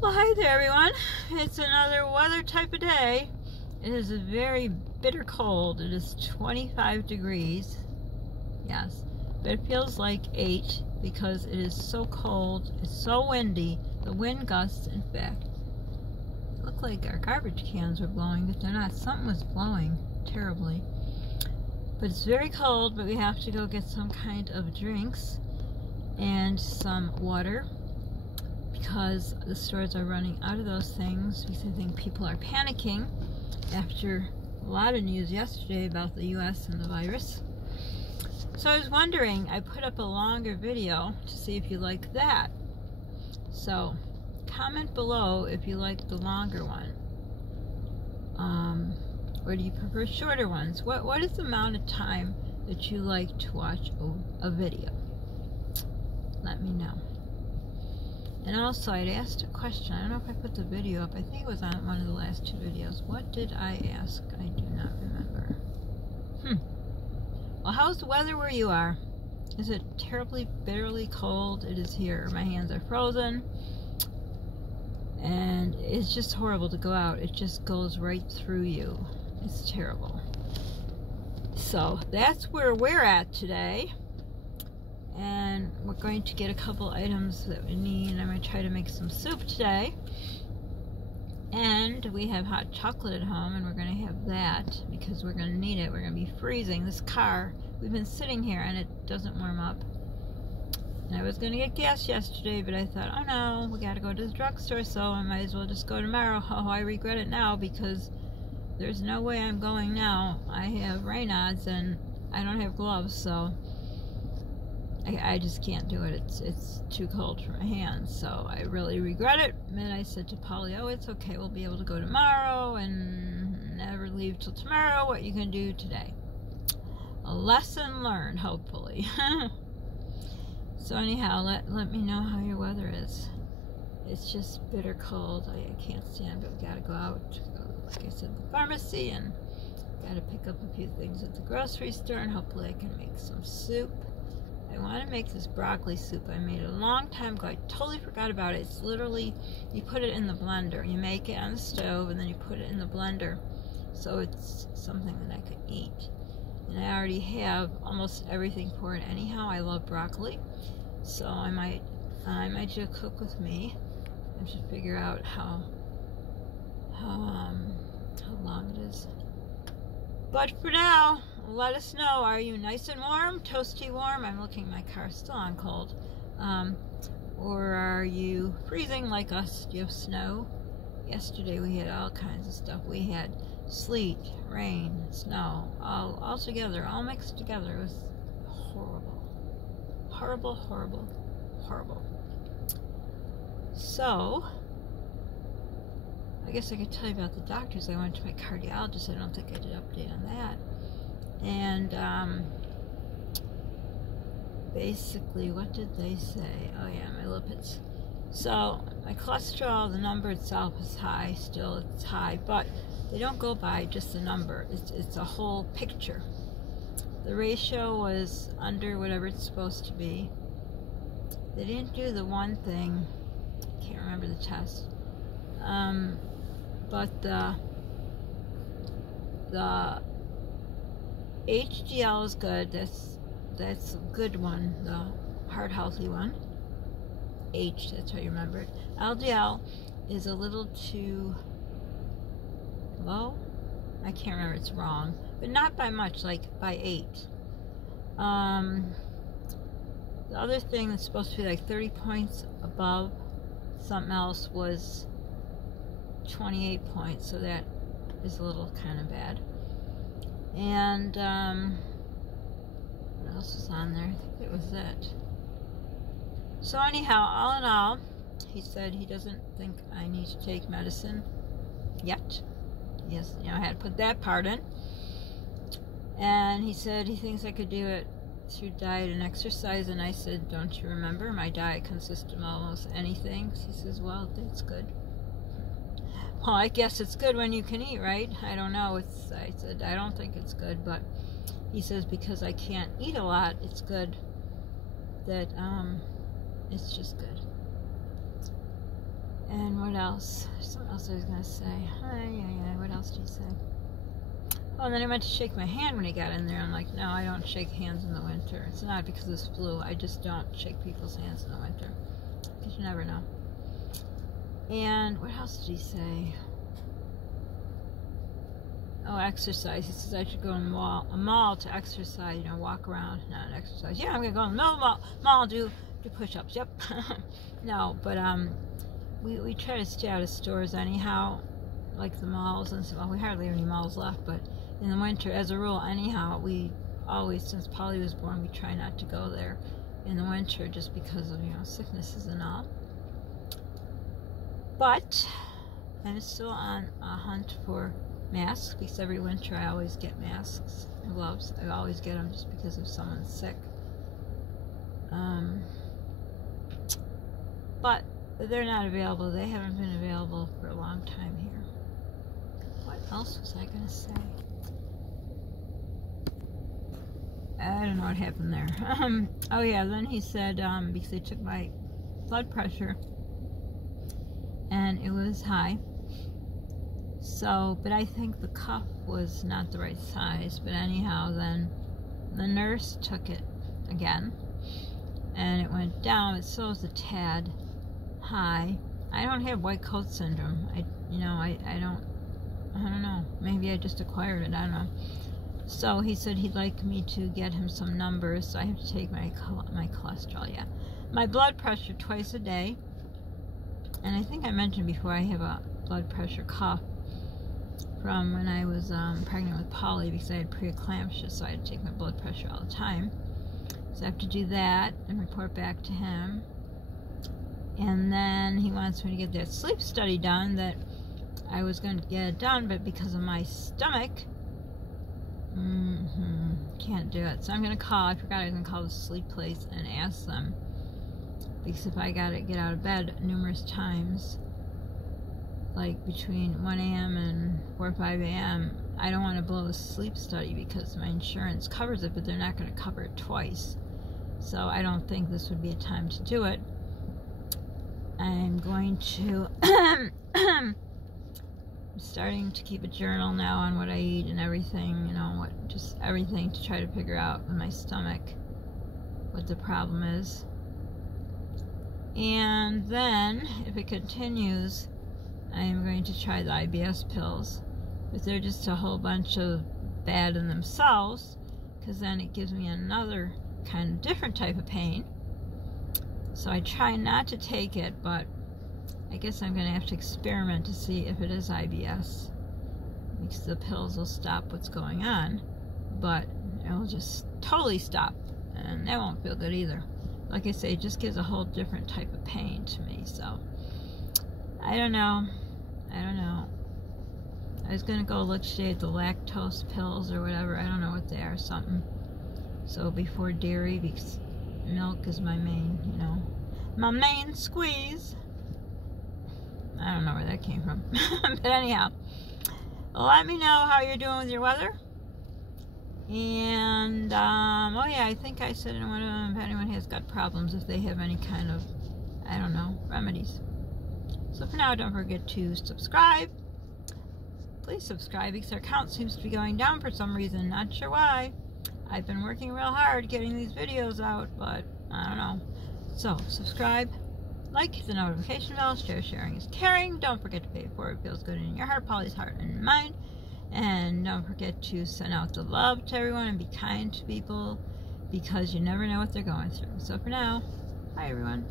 Well, hi there, everyone. It's another weather type of day. It is a very bitter cold. It is 25 degrees. Yes, but it feels like 8 because it is so cold. It's so windy. The wind gusts, in fact, look like our garbage cans were blowing, but they're not. Something was blowing terribly. But it's very cold, but we have to go get some kind of drinks and some water, because the stores are running out of those things, because I think people are panicking after a lot of news yesterday about the US and the virus. So I was wondering, I put up a longer video to see if you like that. So comment below if you like the longer one. Or do you prefer shorter ones? What is the amount of time that you like to watch a video? Let me know. And also, I'd asked a question. I don't know if I put the video up. I think it was on one of the last 2 videos. What did I ask? I do not remember. Well, how's the weather where you are? Is it terribly, bitterly cold? It is here. My hands are frozen. And it's just horrible to go out. It just goes right through you. It's terrible. So, that's where we're at today. And we're going to get a couple items that we need. I'm going to try to make some soup today. And we have hot chocolate at home, and we're going to have that because we're going to need it. We're going to be freezing. This car, we've been sitting here and it doesn't warm up. And I was going to get gas yesterday, but I thought, oh no, we got to go to the drugstore, so I might as well just go tomorrow. Oh, I regret it now because there's no way I'm going now. I have Raynaud's and I don't have gloves, so I just can't do it. It's too cold for my hands, so I really regret it. And then I said to Polly, oh, it's okay, we'll be able to go tomorrow and never leave till tomorrow. What you can do today? A lesson learned, hopefully. So anyhow, let me know how your weather is. It's just bitter cold. I can't stand it. We gotta go out to go, like I said, the pharmacy, and gotta pick up a few things at the grocery store, and hopefully I can make some soup. I want to make this broccoli soup I made a long time ago. I totally forgot about it. It's literally, you put it in the blender. You make it on the stove and then you put it in the blender. So it's something that I could eat. And I already have almost everything for it anyhow. I love broccoli. So I might do a cook with me. I should figure out how long it is. But for now, let us know, are you nice and warm, toasty warm? I'm looking, my car's still on cold. Or are you freezing like us? Do you have snow? Yesterday we had all kinds of stuff. We had sleet, rain, snow, all together, all mixed together. It was horrible. Horrible, horrible, horrible. So, I guess I could tell you about the doctors. I went to my cardiologist. I don't think I did an update on that. And basically, what did they say? Oh yeah, my lipids. So my cholesterol, the number itself is high. Still, it's high, but they don't go by just the number. It's a whole picture. The ratio was under whatever it's supposed to be. They didn't do the one thing. I can't remember the test. But the HDL is good. That's a good one, the heart healthy one. H, that's how you remember it. LDL is a little too low. I can't remember, it's wrong. But not by much, like by 8. The other thing that's supposed to be like 30 points above something else was 28 points, so that is a little kind of bad. And what else is on there? I think it was it. So anyhow, all in all, he said he doesn't think I need to take medicine yet. Yes, you know, I had to put that part in. And he said he thinks I could do it through diet and exercise, and I said, don't you remember, my diet consists of almost anything? He says, well, that's good. Well, I guess it's good when you can eat, right? I don't know. I said, I don't think it's good, but he says because I can't eat a lot, it's good that, it's just good. And what else? There's something else I was going to say. What else did you say? Oh, and then I meant to shake my hand when he got in there. I'm like, no, I don't shake hands in the winter. It's not because of this flu. I just don't shake people's hands in the winter. Because you never know. And what else did he say? Oh, exercise. He says I should go in a mall to exercise, you know, walk around, not exercise. Yeah, I'm going to go in the mall, do push-ups. Yep. No, but we try to stay out of stores anyhow, like the malls and stuff. Well, we hardly have any malls left, but in the winter, as a rule, anyhow, we always, since Polly was born, we try not to go there in the winter just because of, you know, sicknesses and all. But I'm still on a hunt for masks, because every winter I always get masks and gloves. I always get them just because if someone's sick. But they're not available. They haven't been available for a long time here. What else was I going to say? I don't know what happened there. Oh yeah, then he said, because they took my blood pressure and it was high. So, but I think the cuff was not the right size. But anyhow, then the nurse took it again and it went down. It still was a tad high. I don't have white coat syndrome. I don't know. Maybe I just acquired it. I don't know. So he said he'd like me to get him some numbers. So I have to take my cholesterol. Yeah, my blood pressure twice a day. And I think I mentioned before I have a blood pressure cuff from when I was pregnant with Polly, because I had preeclampsia, so I had to take my blood pressure all the time. So I have to do that and report back to him. And then he wants me to get that sleep study done that I was going to get it done, but because of my stomach, can't do it. So I'm going to call, I forgot I was going to call the sleep place and ask them, because if I got to get out of bed numerous times, like between 1 a.m. and 4 or 5 a.m., I don't want to blow the sleep study because my insurance covers it, but they're not going to cover it twice. So I don't think this would be a time to do it. I'm going to I'm starting to keep a journal now on what I eat and everything, you know, just everything to try to figure out with my stomach what the problem is. And then, if it continues, I am going to try the IBS pills. But they're just a whole bunch of bad in themselves, because then it gives me another kind of different type of pain. So I try not to take it, but I guess I'm going to have to experiment to see if it is IBS, because the pills will stop what's going on, but it will just totally stop, and that won't feel good either. Like I say, it just gives a whole different type of pain to me, so I don't know. I was going to go look today at the lactose pills or whatever. I don't know what they are, something. So before dairy, because milk is my main, you know, my main squeeze. I don't know where that came from. But anyhow, let me know how you're doing with your weather. And, oh yeah, I think I said in one of them, if anyone has gut problems, if they have any kind of, I don't know, remedies. So for now, don't forget to subscribe. Please subscribe, because our count seems to be going down for some reason. Not sure why. I've been working real hard getting these videos out, but I don't know. So, subscribe, like the notification bell, sharing is caring. Don't forget to pay it forward. It feels good in your heart, Polly's heart and mind. And don't forget to send out the love to everyone and be kind to people, because you never know what they're going through. So for now, bye everyone.